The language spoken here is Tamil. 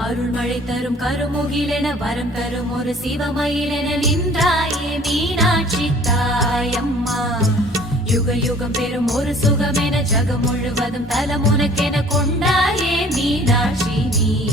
அருள்மழை தரும் கருமுகிலென வரம் தரும் ஒரு சிவமயிலென நின்றாயே மீனாட்சி தாயம்மா. யுக யுகம் பெறும் ஒரு சுகமென ஜகம் முழுவதும் தலமுனக்கென கொண்டாயே மீனாட்சி நீ.